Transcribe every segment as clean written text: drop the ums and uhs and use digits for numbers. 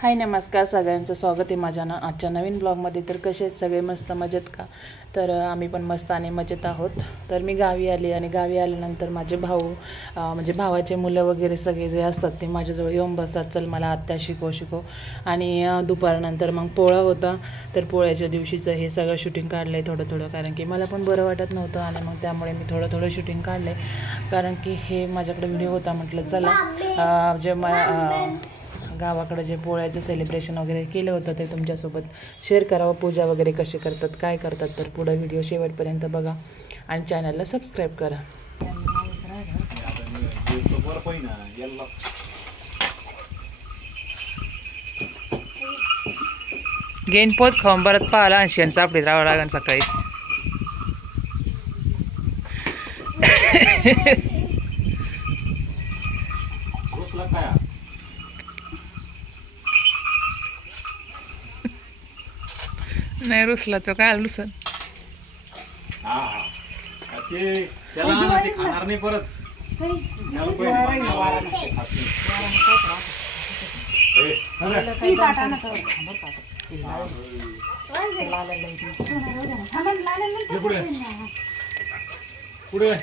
हाय नमस्कार, सगळ्यांचं स्वागत आहे माझ्या आजच्या नवीन ब्लॉगमध्ये। तर कसे आहेत सगळे? मस्त मजेत का? तर आम्ही पण मस्त आणि मजेत आहोत। तर मी गावी आले आणि गावी आल्यानंतर माझे भाऊ म्हणजे भावाचे मुलं वगैरे सगळे जे असतात ते माझ्याजवळ येऊन बसतात, चल मला आत्या शिकव आणि दुपारनंतर मग पोळा होता। तर पोळ्याच्या दिवशीचं हे सगळं शूटिंग काढलं आहे थोडं, कारण की मला पण बरं वाटत नव्हतं आणि मग त्यामुळे मी थोडं शूटिंग काढलं आहे, कारण की हे माझ्याकडे व्हिडिओ होता। म्हटलं चला जे गावाकडे जे पोळ्याचं सेलिब्रेशन वगैरे केलं होतं ते तुमच्यासोबत शेअर करावं, पूजा वगैरे कशी करतात काय करतात। तर पुढे व्हिडिओ शेवटपर्यंत बघा आणि चॅनलला सबस्क्राईब करा। गेन पोत खाऊन परत पाहिला आणि शेण चापडीत राहावं लागेल सकाळी। नाही रुसला तो काय रुसन खाणार नाही परत। पुढे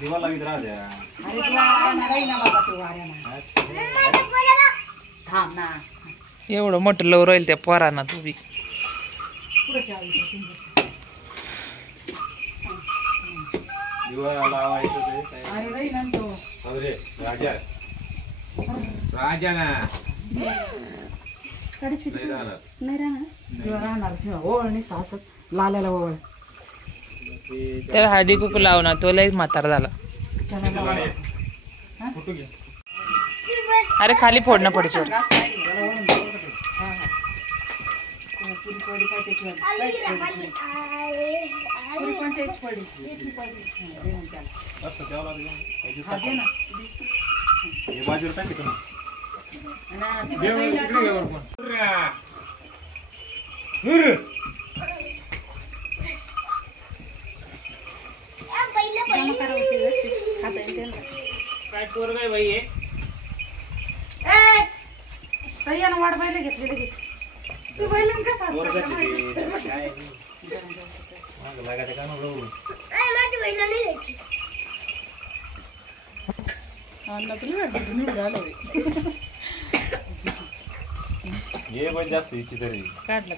दिवा लागत राहते। एवढं मोठं लव राहील त्या पोरांना तुम्ही। दिवा लावायचं राजा राजा ना लाल्याला ओळ त्याला हळदी कुकू लाव ना, तो लय म्हातारा झाला। अरे खाली फोडणं पडचं। काय पोर काय बाई आहे? वाट बैल घेतली लगेच तू बैलन कसा ये पण जास्त इच्छित तरी काढलं